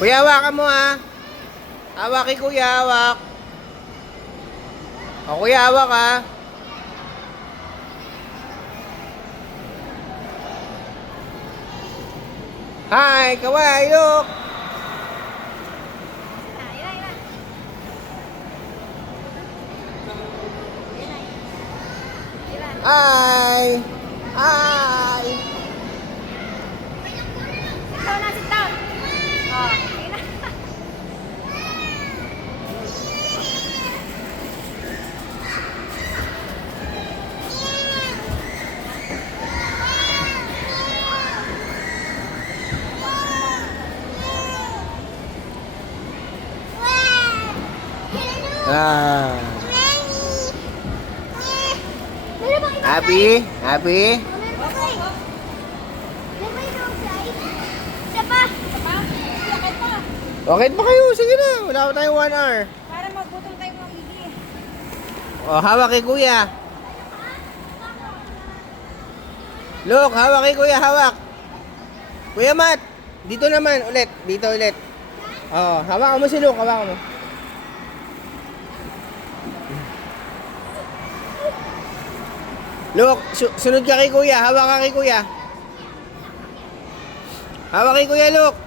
Kuya, hawakan mo ha. Hawak kay kuya, hawak. O kuya, hawak ha. Hi, kaway, look. Hi. Hi. Sit down na, sit down. Oh, sige na. Ah. Meron bang iba? Happy? Happy? Okay. Meron ba yung slide? Isa pa. Isa pa? Sakit pa. Okay pa kayo? Sige na. Wala pa tayong 1 hour. Para magbutong tayo ng migi. O, hawak kay kuya. Look, hawak kay kuya, hawak. Kuya Matt, dito naman ulit. Dito ulit. Oh, hawakan mo si Luke, hawakan mo. Luke, sunod ka kay kuya, hawak ka kay kuya. Hawak kay kuya, Luke.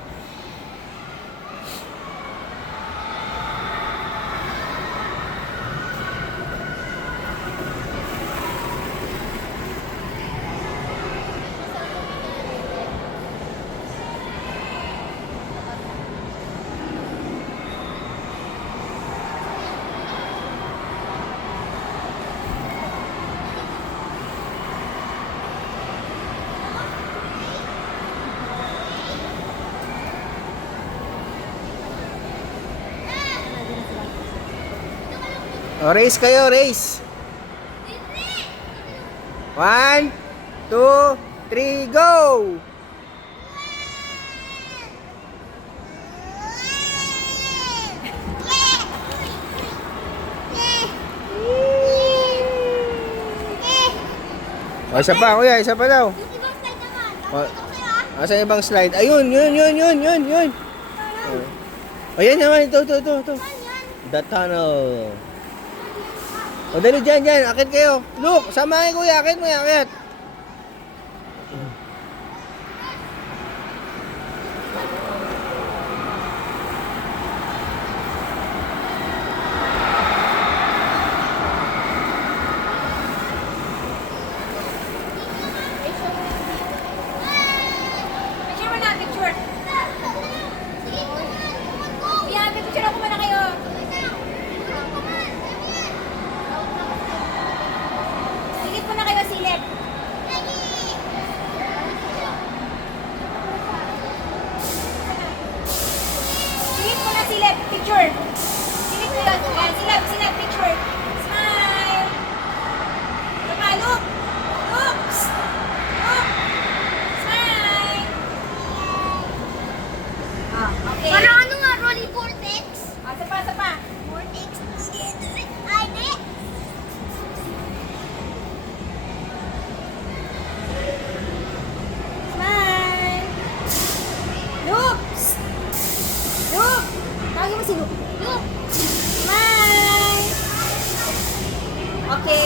O, race kayo, race. 1, 2, 3, go! O, isa pa, kuya, isa pa daw. Yung ibang slide naman. O, Ito sa'yo ah. sa ibang slide. Ayun, yun. O, yan naman, ito. Saan yan? The tunnel. O, dali dyan. Akit kayo. Look, sama kayo, kuya. Akit mo, akit. Picture mo na, picture. Yeah, picture ako muna kayo. Silip mo na kayo, silip. Silip mo na, silip. Picture. Silip mo yun. Ayan, silip, picture. Smile. Diba, look. Look. Look. Smile. Ah, okay. Parang ano nga, Rolly Vortex? Ah, sa pa. Vortex together. Ay, di. Smile. Look. Look. Tawagin mo si Look. Look. Smile. Okay.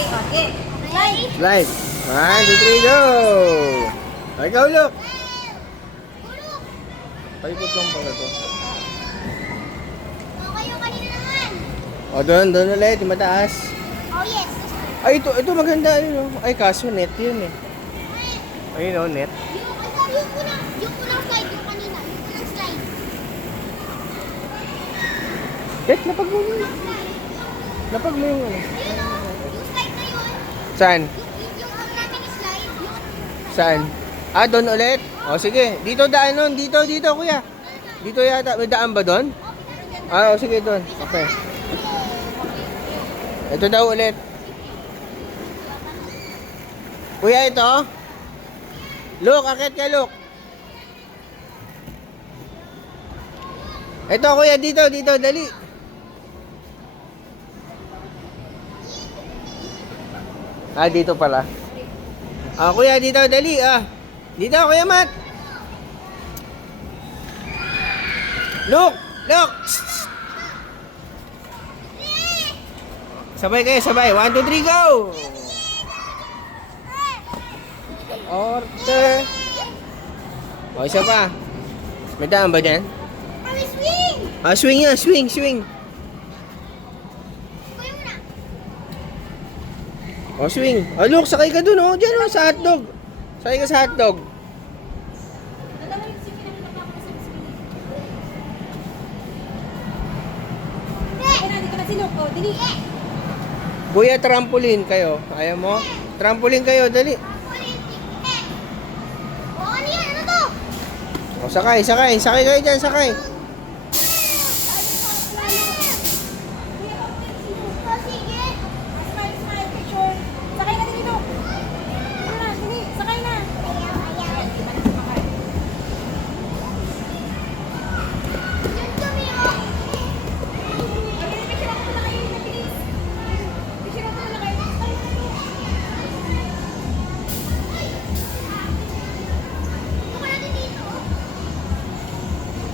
Smile. Slide. 1, 2, 3, go! O, ikaw, look. Palikot lang pala to. Okay yung kanina naman. O, doon ulit, yung mataas. Oh, yes. Ay, ito maganda. Ayun, oh. Ay, kaso net yun eh. Ayun, oh, net. Yung unang slide, yung kanina. Yung unang slide. Net, napag mo yun. Napag mo yung ano. Ayun o, yung slide na yun. Saan? Yung ano namin yung slide. Yung Saan? Ah, doon ulit? O, sige. Dito daan nun. Dito, kuya. Dito yata. May daan ba doon? Ah, o, sige, doon. Okay. Ito daw ulit. Kuya, ito. Look, akit ka, look. Ito, kuya, dito, dali. Ah, dito pala. Ah, kuya, dito, dali, ah. Dito, kuya Matt. Look! Look! Sabay kayo, sabay. 1, 2, 3, go! Order. O, isa pa. May daan ba dyan? Kami swing! Ah, swing yan. Swing, swing. Kuya muna. O, swing. O, look, sakay ka dun, o. Dyan, o, sa hotdog. Sakay ka sa hotdog. Kuya, trampoline kayo. Ayaw mo? Trampoline kayo, dali. O, ano yan? Ano to? O, sakay, sakay. Sakay kayo dyan, sakay. O, sige. Diyan kami, o. Ito ka natin dito.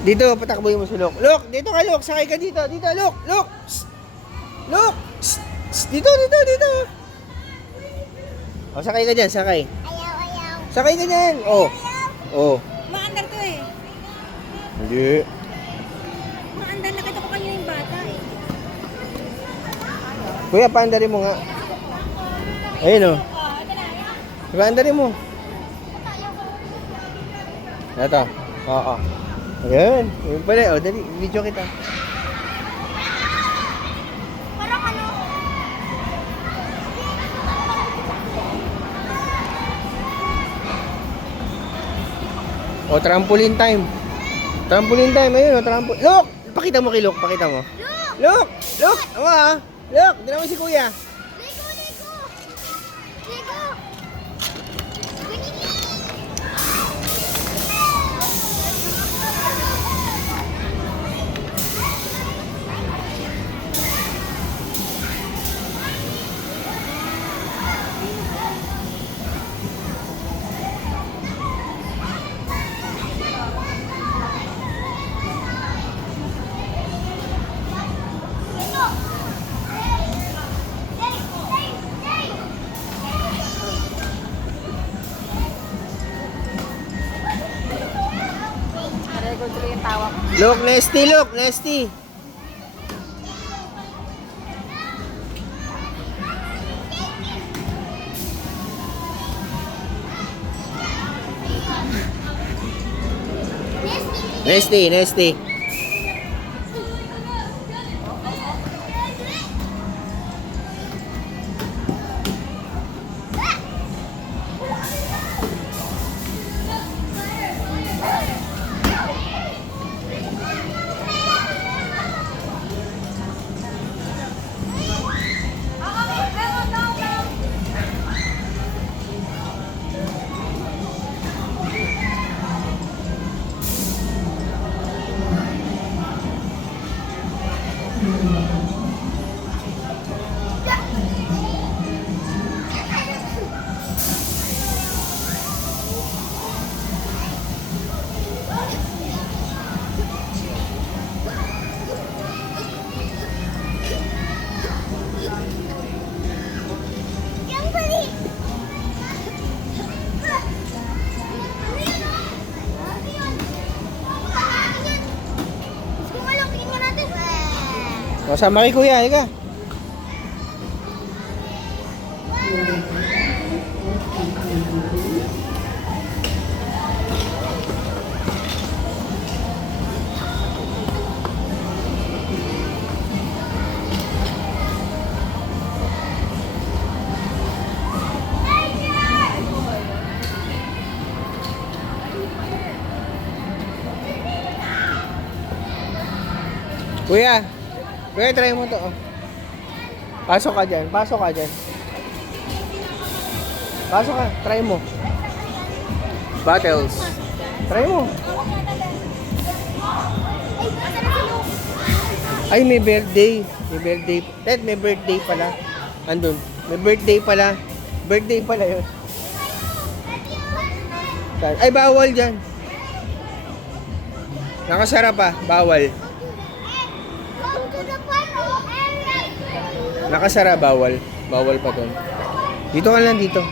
Dito, patakboy mo si Luke. Luke, dito ka, Luke. Sakay ka dito. Dito, Luke. Luke. Psst. Luke. Psst. Psst. Dito, dito, dito. O, sakay ka dyan, sakay. Ayaw, ayaw. Sakay ka dyan. O. O. Maandar to eh. Hindi. Maandar, nakita ko kanina yung bata eh. Kuya, paandarin mo nga. Ayun, o. Paandarin mo. Ito. Oo. Ayun. Ayun pala. O, dali. Video kita. Parang ano? O, trampoline time. Trampoline time. Ayun, o. Trampoline. Look! Pakita mo kay Luke. Pakita mo. Look! Look! Awa, ha? Look! Dala mo si Kuya. Ligo, ligo. Ligo. Ganyan. Record tuloy yung tawa ko. Look, Nesty, look, Nesty. Nesty, Nesty. Yang beli. Gusto ko lang, tingin mo natin. O, sama kay Kuya, halika. Kuya, Kuya, try mo to. Oh. Pasok ka dyan, pasok ka dyan. Pasok ka, try mo. Battles. Try mo. Ay, may birthday. May birthday. Ted, may birthday pala. Andun. May birthday pala. Birthday pala yun. Ay, bawal dyan. Nakasara pa, bawal. Go to the park area. Nakasara, bawal. Bawal pa doon. Dito ka lang dito.